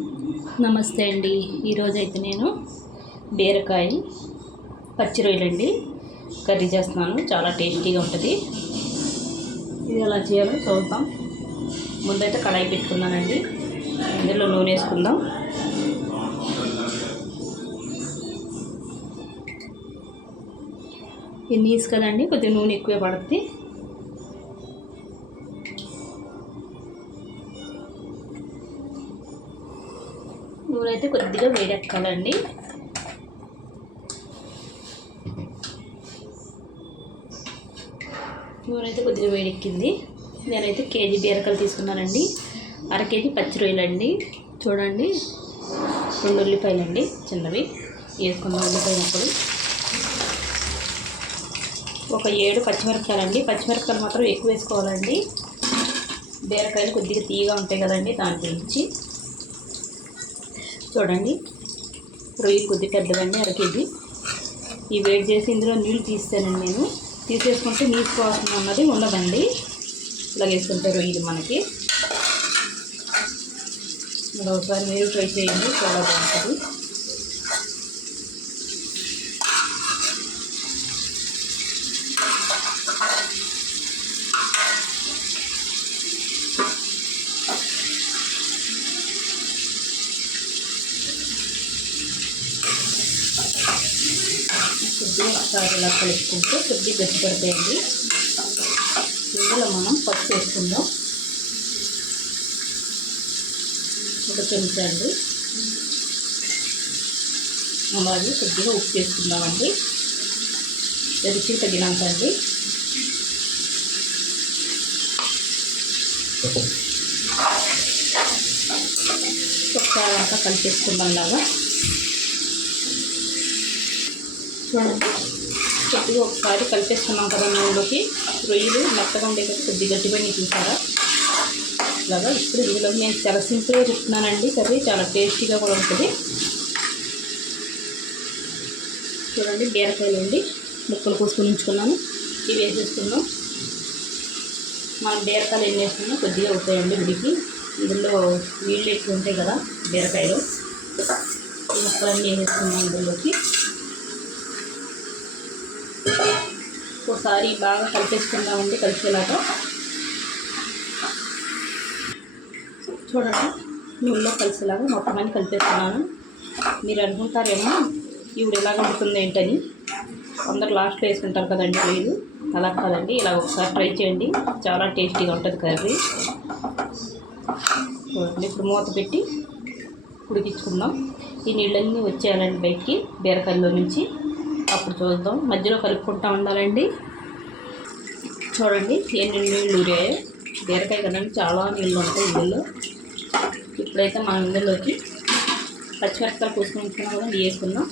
నమస్తే అండి. ఈరోజు అయితే నేను బీరకాయ పచ్చి రొయ్యలండి. కర్రీ చేస్తున్నాను. చాలా టేస్టీగా ఉంటుంది. ఇది ఎలా చేయాలో చూద్దాం. ముందైతే కడాయి పెట్టుకున్నానండి. ఇందులో నూనె వేసుకుందాం. ఇది నీసు కదండి కొద్దిగా నూనె ఎక్కువ పడుతుంది నూనె అయితే కొద్దిగా వేడెక్కాలండి. నూనె అయితే కొద్దిగా వేడెక్కింది. నేనైతే కేజీ బీరకాయలు తీసుకున్నానండి. అర కేజీ పచ్చి రొయ్యలు అండి చూడండి. రెండు ఉల్లిపాయలు అండి చిన్నవి. వేసుకున్న ఉల్లిపాయలప్పుడు ఒక ఏడు పచ్చిమిరపకాయలు అండి పచ్చిమిరపకాయలు మాత్రం ఎక్కువ వేసుకోవాలండి. బీరకాయలు కొద్దిగా తీయగా ఉంటాయి కదండి దాని గురించి చూడండి. రొయ్యి కొద్ది పెద్దదండి అర కేజీ. ఈ వేడి చేసి ఇందులో నీళ్ళు తీస్తానండి నేను. తీసేసుకుంటే నీటి కోసం అన్నది ఉండదండి. ఇలా వేసుకుంటే రొయ్యలు మనకి. మరొకసారి ఒకసారి మీరు ట్రై చేయండి చాలా బాగుంటుంది. కొద్దిగా ఒకసారి ఇలా కలుపుకుంటూ కొద్దిగా గట్టి పడతాయండి ఇందులో మనం పప్పు వేసుకుందాం. ఒక చెంచా అండి అలాగే కొద్దిగా ఉప్పు వేసుకుందామండి. రుచి తగినంత అండి. ఒకసారి అంతా కలిపేసుకుందాం లాగా. చూడండి కొద్దిగా ఒకసారి కలిపేసుకున్నాం కదా నూనెలోకి. రొయ్యలు మెత్తగా ఉండే కదా కొద్దిగా గట్టిపోయి చూసారా? ఇలాగా ఇప్పుడు ఇందులో నేను చాలా సింపుల్గా చెప్తున్నానండి కర్రీ చాలా టేస్టీగా కూడా ఉంటుంది. చూడండి బీరకాయలు అండి. ముక్కలు కోసుకొని ఉంచుకున్నాను. ఇవి వేసేసుకున్నాం మనం బీరకాయలు ఏం చేస్తున్నాం కొద్దిగా అవుతాయండి ఉడికి. ఇందులో నీళ్ళు ఎక్కువ ఉంటాయి కదా బీరకాయలు. ముక్కలన్నీ వేసేసుకున్నాం ఇందులోకి. ఒకసారి బాగా కలిపేసుకుందామండి కలిసేలాగా. చూడండి నూనెలో కలిసేలాగా మొత్తం అన్ని కలిపేస్తున్నాను. మీరు అనుకుంటారేమో ఈవిడ ఎలా ఉంటుంది ఏంటని. అందరు లాస్ట్లో వేసుకుంటారు కదండి లేదు అలా కాదండి ఇలా ఒకసారి ట్రై చేయండి. చాలా టేస్టీగా ఉంటుంది కర్రీ. చూడండి ఇప్పుడు మూత పెట్టి ఉడికించుకుందాం. ఈ నీళ్ళన్నీ వచ్చేయాలండి బయటికి బీరకాయలో నుంచి. అప్పుడు చూద్దాం. మధ్యలో కలుపుకుంటూ ఉండాలండి. చూడండి ఎన్ని నీళ్ళు ఊరాయో. బీరకాయ కదండి చాలా నీళ్ళు ఉంటాయి ఇందులో. ఇప్పుడైతే మనం ఇందులోకి పచ్చిమిరపకాయలు కోసుకొని ఉంచుకున్నాం కదా వేసుకుందాం.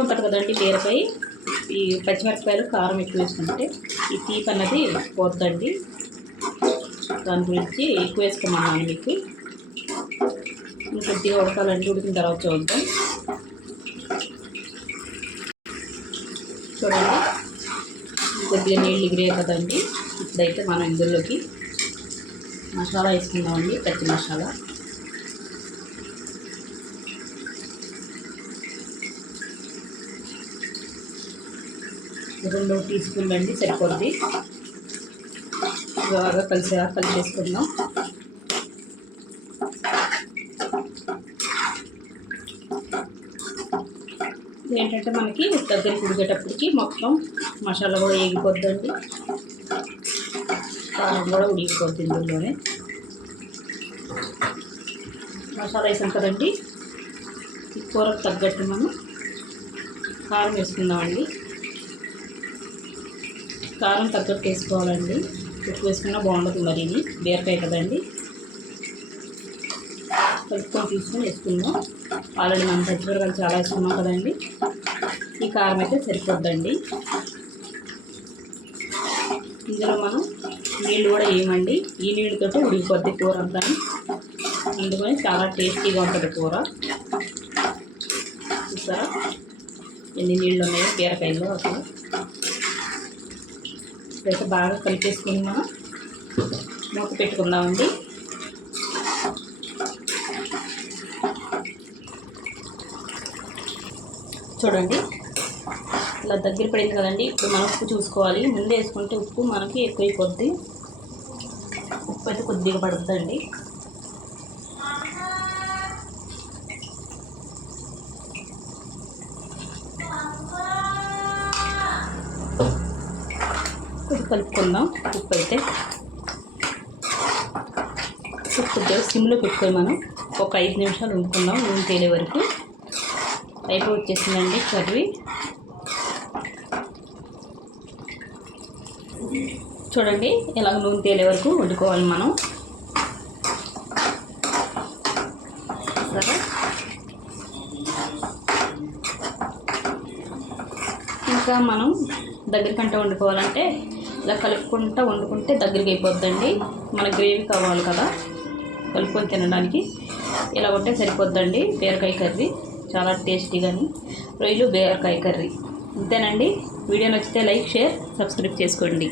ఉంటుంది కదండి బీరకాయ. ఈ పచ్చిమిరపకాయలు కారం ఎక్కువ వేసుకుంటే ఈ తీపి అన్నది పోద్దండి. దాని గురించి ఎక్కువ వేసుకోమన్నాను మీకు. కొద్దిగా ఉడకాలండి ఉడికిన తర్వాత చూద్దాం. చూడండి. కొద్దిగా నీళ్ళు ఎగిరాయి కదండి. ఇప్పుడైతే మనం ఇందులోకి మసాలా వేసుకుందామండి పచ్చి మసాలా. రెండు టీ స్పూన్లు అండి సరిపోద్ది. బాగా కలిసి కలిపేసుకుందాం. ఏంటంటే మనకి దగ్గర ఉడికేటప్పటికి మొత్తం మసాలా కూడా వేగిపోద్దండి కారం కూడా ఉడిగిపోద్ది ఇందులోనే. మసాలా వేసాం కదండి. ఈ కూరకు తగ్గట్టు మనం కారం వేసుకుందామండి. కారం తగ్గట్టు వేసుకోవాలండి. ఉప్పు వేసుకున్నా బాగుండదు మరి ఇది బీరకాయ కదండి. కలుపుకొని తీసుకొని వేసుకుందాం ఆల్రెడీ మనం పచ్చిమిరపకాయలు చాలా వేసుకున్నాం కదండి. ఈ కారం అయితే సరిపోద్దండి. ఇందులో మనం నీళ్ళు కూడా వేయమండి. ఈ నీళ్ళతో ఉడికిపోద్ది కూర అంతా. అందుకని చాలా టేస్టీగా ఉంటుంది కూర. చూసారా? ఎన్ని నీళ్ళు ఉన్నాయో బీరకాయల్లో అసలు. ఇప్పుడైతే బాగా కలిపేసుకుని మనం మూత పెట్టుకుందామండి. చూడండి. ఇలా దగ్గర పడింది కదండి. ఇప్పుడు మనం ఉప్పు చూసుకోవాలి. ముందు వేసుకుంటే ఉప్పు మనకి ఎక్కువైపోద్ది. ఉప్పు అయితే కొద్దిగా పడుతుందండి. కలుపుకుందాం. ఉప్పు అయితే. కొద్దిగా సిమ్లో పెట్టుకొని మనం ఒక ఐదు నిమిషాలు ఉంచుకుందాం నూనె తేలే వరకు. టైప్ వచ్చేసిందండి కర్రీ చూడండి ఇలా నూనె తేలే వరకు వండుకోవాలి మనం. సరే. ఇంకా మనం దగ్గర కంటే వండుకోవాలంటే ఇలా కలుపుకుంటా వండుకుంటే దగ్గరికి అయిపోద్దండి. మన గ్రేవీ కావాలి కదా కలుపుకొని తినడానికి. ఇలా ఉంటే సరిపోద్దండి బీరకాయ కర్రీ. చాలా టేస్టీగాని రొయ్యలు బీరకాయ కర్రీ. అంతేనండి వీడియో నచ్చితే లైక్ షేర్ సబ్స్క్రైబ్ చేసుకోండి.